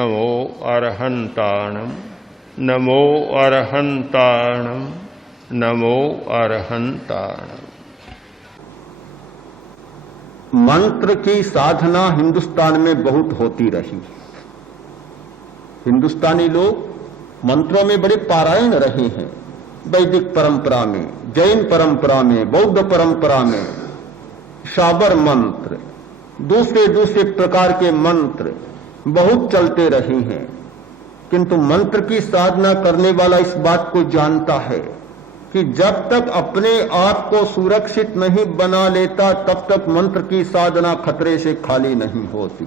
नमो अरहन्ताणं नमो अरहन्ताणं नमो अरहन्ताणं। मंत्र की साधना हिंदुस्तान में बहुत होती रही। हिंदुस्तानी लोग मंत्रों में बड़े पारायण रहे हैं। वैदिक परंपरा में, जैन परंपरा में, बौद्ध परंपरा में शाबर मंत्र, दूसरे दूसरे प्रकार के मंत्र बहुत चलते रहे हैं। किंतु मंत्र की साधना करने वाला इस बात को जानता है कि जब तक अपने आप को सुरक्षित नहीं बना लेता तब तक मंत्र की साधना खतरे से खाली नहीं होती।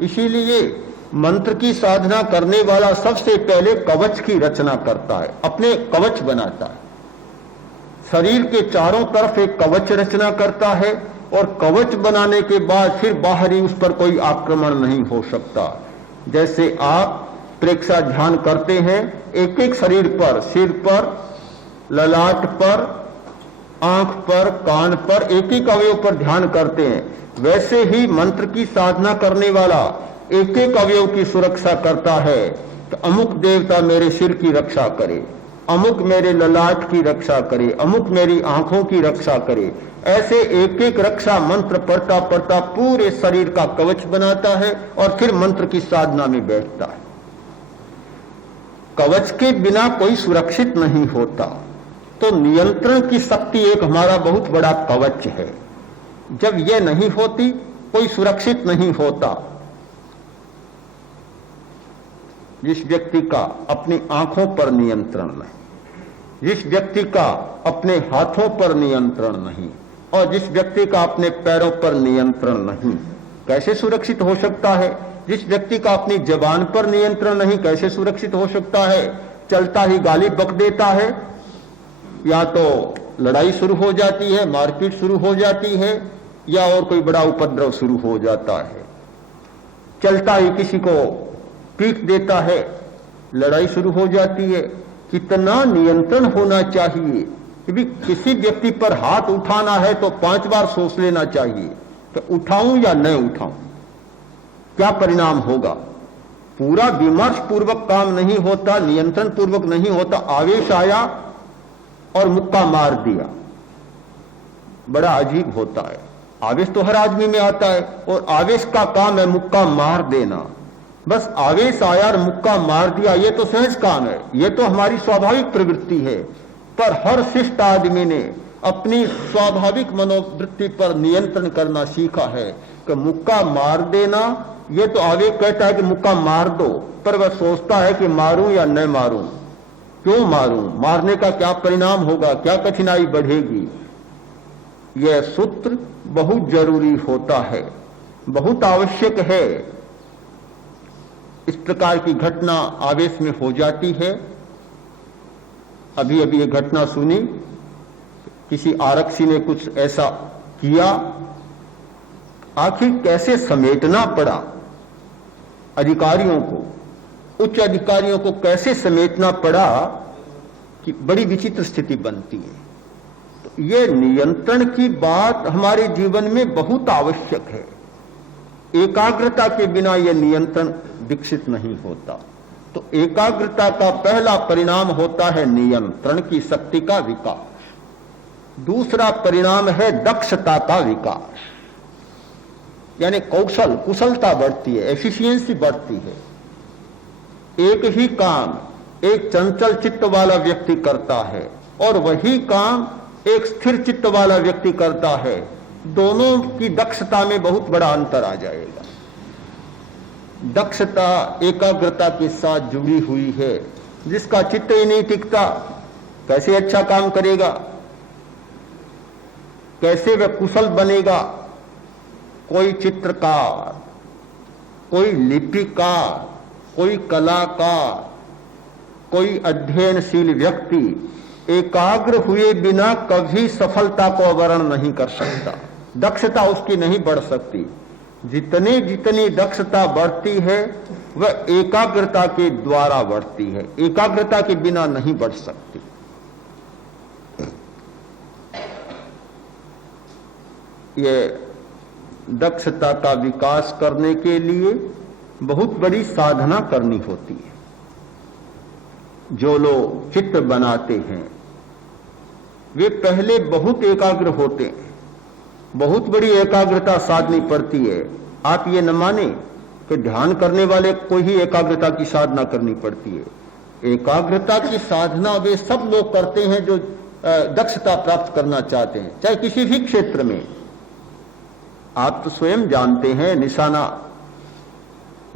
इसीलिए मंत्र की साधना करने वाला सबसे पहले कवच की रचना करता है, अपने कवच बनाता है। शरीर के चारों तरफ एक कवच रचना करता है और कवच बनाने के बाद फिर बाहरी उस पर कोई आक्रमण नहीं हो सकता। जैसे आप प्रेक्षा ध्यान करते हैं, एक एक शरीर पर, सिर पर, ललाट पर, आंख पर, कान पर, एक एक अवयव पर ध्यान करते हैं, वैसे ही मंत्र की साधना करने वाला एक एक अवयव की सुरक्षा करता है। तो अमुक देवता मेरे सिर की रक्षा करे, अमुक मेरे ललाट की रक्षा करे, अमुक मेरी आंखों की रक्षा करे। ऐसे एक एक रक्षा मंत्र पढ़ता पढ़ता पूरे शरीर का कवच बनाता है और फिर मंत्र की साधना में बैठता है। कवच के बिना कोई सुरक्षित नहीं होता। तो नियंत्रण की शक्ति एक हमारा बहुत बड़ा कवच है। जब यह नहीं होती कोई सुरक्षित नहीं होता। जिस व्यक्ति का अपनी आंखों पर नियंत्रण नहीं, जिस व्यक्ति का अपने हाथों पर नियंत्रण नहीं और जिस व्यक्ति का अपने पैरों पर नियंत्रण नहीं, कैसे सुरक्षित हो सकता है? जिस व्यक्ति का अपनी जबान पर नियंत्रण नहीं, कैसे सुरक्षित हो सकता है? चलता ही गाली बक देता है, या तो लड़ाई शुरू हो जाती है, मारपीट शुरू हो जाती है, या और कोई बड़ा उपद्रव शुरू हो जाता है। चलता ही किसी को पीट देता है, लड़ाई शुरू हो जाती है। कितना नियंत्रण होना चाहिए कि भी किसी व्यक्ति पर हाथ उठाना है तो 5 बार सोच लेना चाहिए कि उठाऊं या न उठाऊं, क्या परिणाम होगा। पूरा विमर्श पूर्वक काम नहीं होता, नियंत्रण पूर्वक नहीं होता। आवेश आया और मुक्का मार दिया, बड़ा अजीब होता है। आवेश तो हर आदमी में आता है और आवेश का काम है मुक्का मार देना। बस आवेश आया और मुक्का मार दिया, ये तो सहज काम है, ये तो हमारी स्वाभाविक प्रवृत्ति है। पर हर शिष्ट आदमी ने अपनी स्वाभाविक मनोवृत्ति पर नियंत्रण करना सीखा है कि मुक्का मार देना, ये तो आवेश कहता है कि मुक्का मार दो, पर वह सोचता है कि मारूं या न मारूं, क्यों मारूं, मारने का क्या परिणाम होगा, क्या कठिनाई बढ़ेगी। यह सूत्र बहुत जरूरी होता है, बहुत आवश्यक है। इस प्रकार की घटना आवेश में हो जाती है। अभी अभी ये घटना सुनी, किसी आरक्षी ने कुछ ऐसा किया, आखिर कैसे समेटना पड़ा अधिकारियों को, उच्च अधिकारियों को कैसे समेटना पड़ा कि बड़ी विचित्र स्थिति बनती है। तो ये नियंत्रण की बात हमारे जीवन में बहुत आवश्यक है। एकाग्रता के बिना यह नियंत्रण विकसित नहीं होता। तो एकाग्रता का पहला परिणाम होता है नियंत्रण की शक्ति का विकास। दूसरा परिणाम है दक्षता का विकास, यानी कौशल, कुशलता बढ़ती है, एफिशिएंसी बढ़ती है। एक ही काम एक चंचल चित्त वाला व्यक्ति करता है और वही काम एक स्थिर चित्त वाला व्यक्ति करता है। दोनों की दक्षता में बहुत बड़ा अंतर आ जाएगा। दक्षता एकाग्रता के साथ जुड़ी हुई है। जिसका चित्त ही नहीं टिकता, कैसे अच्छा काम करेगा, कैसे वह कुशल बनेगा। कोई चित्रकार, कोई लिपिकार, कोई कलाकार, कोई अध्ययनशील व्यक्ति एकाग्र हुए बिना कभी सफलता को अवर्ण नहीं कर सकता। दक्षता उसकी नहीं बढ़ सकती। जितनी जितनी दक्षता बढ़ती है वह एकाग्रता के द्वारा बढ़ती है, एकाग्रता के बिना नहीं बढ़ सकती। ये दक्षता का विकास करने के लिए बहुत बड़ी साधना करनी होती है। जो लोग चित्र बनाते हैं वे पहले बहुत एकाग्र होते हैं, बहुत बड़ी एकाग्रता साधनी पड़ती है। आप ये न माने कि ध्यान करने वाले को ही एकाग्रता की साधना करनी पड़ती है। एकाग्रता की साधना वे सब लोग करते हैं जो दक्षता प्राप्त करना चाहते हैं, चाहे किसी भी क्षेत्र में। आप तो स्वयं जानते हैं, निशाना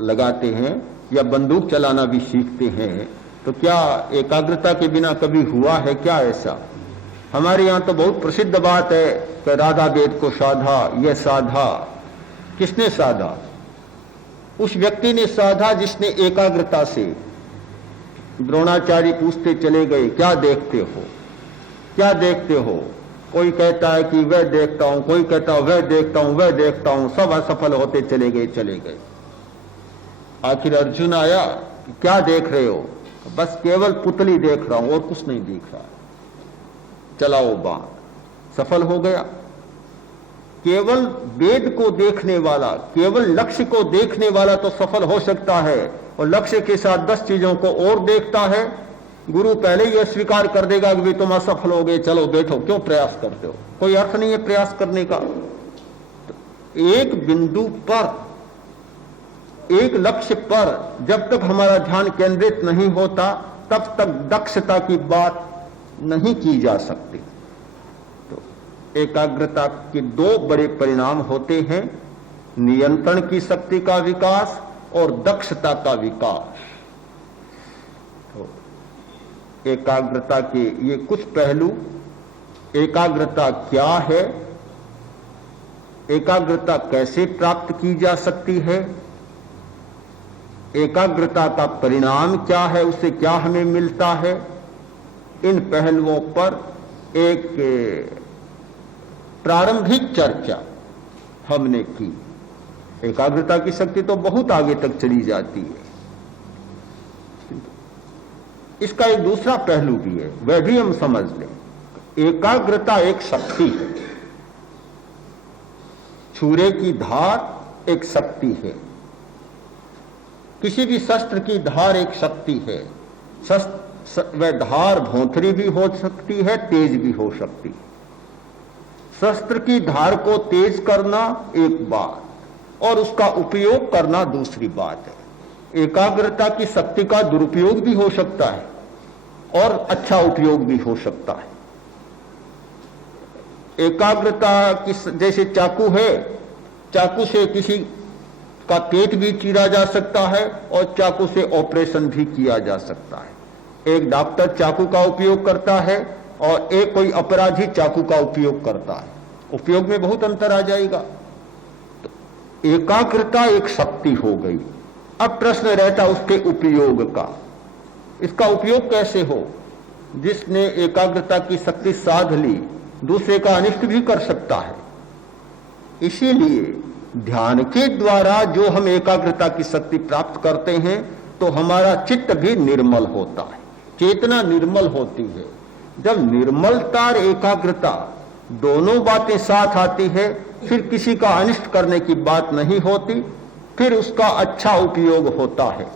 लगाते हैं या बंदूक चलाना भी सीखते हैं, तो क्या एकाग्रता के बिना कभी हुआ है क्या ऐसा? हमारे यहाँ तो बहुत प्रसिद्ध बात है कि राधा वेद को साधा, यह साधा। किसने साधा? उस व्यक्ति ने साधा जिसने एकाग्रता से। द्रोणाचार्य पूछते चले गए, क्या देखते हो, क्या देखते हो? कोई कहता है कि वह देखता हूं, कोई कहता है वह देखता हूं, वह देखता हूं। सब असफल होते चले गए। आखिर अर्जुन आया, क्या देख रहे हो? बस केवल पुतली देख रहा हूं और कुछ नहीं दिख रहा। चलाओ बाण। सफल हो गया। केवल वेद को देखने वाला, केवल लक्ष्य को देखने वाला तो सफल हो सकता है, और लक्ष्य के साथ 10 चीजों को और देखता है, गुरु पहले यह स्वीकार कर देगा कि तुम असफल हो गए, चलो बैठो, क्यों प्रयास करते हो? कोई अर्थ नहीं है प्रयास करने का। तो एक बिंदु पर, एक लक्ष्य पर जब तक हमारा ध्यान केंद्रित नहीं होता तब तक दक्षता की बात नहीं की जा सकती। तो एकाग्रता के 2 बड़े परिणाम होते हैं, नियंत्रण की शक्ति का विकास और दक्षता का विकास। तो एकाग्रता के ये कुछ पहलू। एकाग्रता क्या है, एकाग्रता कैसे प्राप्त की जा सकती है, एकाग्रता का परिणाम क्या है, उससे क्या हमें मिलता है, इन पहलुओं पर एक प्रारंभिक चर्चा हमने की। एकाग्रता की शक्ति तो बहुत आगे तक चली जाती है। इसका एक दूसरा पहलू भी है, वह भी हम समझ लें। एकाग्रता एक शक्ति है, छुरे की धार एक शक्ति है, किसी भी शस्त्र की धार एक शक्ति है। वह धार भौंथरी भी हो सकती है, तेज भी हो सकती है। शस्त्र की धार को तेज करना एक बात और उसका उपयोग करना दूसरी बात है। एकाग्रता की शक्ति का दुरुपयोग भी हो सकता है और अच्छा उपयोग भी हो सकता है। एकाग्रता की जैसे चाकू है, चाकू से किसी का पेट भी चीरा जा सकता है और चाकू से ऑपरेशन भी किया जा सकता है। एक डॉक्टर चाकू का उपयोग करता है और एक कोई अपराधी चाकू का उपयोग करता है, उपयोग में बहुत अंतर आ जाएगा। तो एकाग्रता एक शक्ति हो गई। अब प्रश्न रहता उसके उपयोग का। इसका उपयोग कैसे हो? जिसने एकाग्रता की शक्ति साध ली दूसरे का अनिष्ट भी कर सकता है। इसीलिए ध्यान के द्वारा जो हम एकाग्रता की शक्ति प्राप्त करते हैं तो हमारा चित्त भी निर्मल होता है, चेतना निर्मल होती है। जब निर्मलता और एकाग्रता दोनों बातें साथ आती है फिर किसी का अनिष्ट करने की बात नहीं होती, फिर उसका अच्छा उपयोग होता है।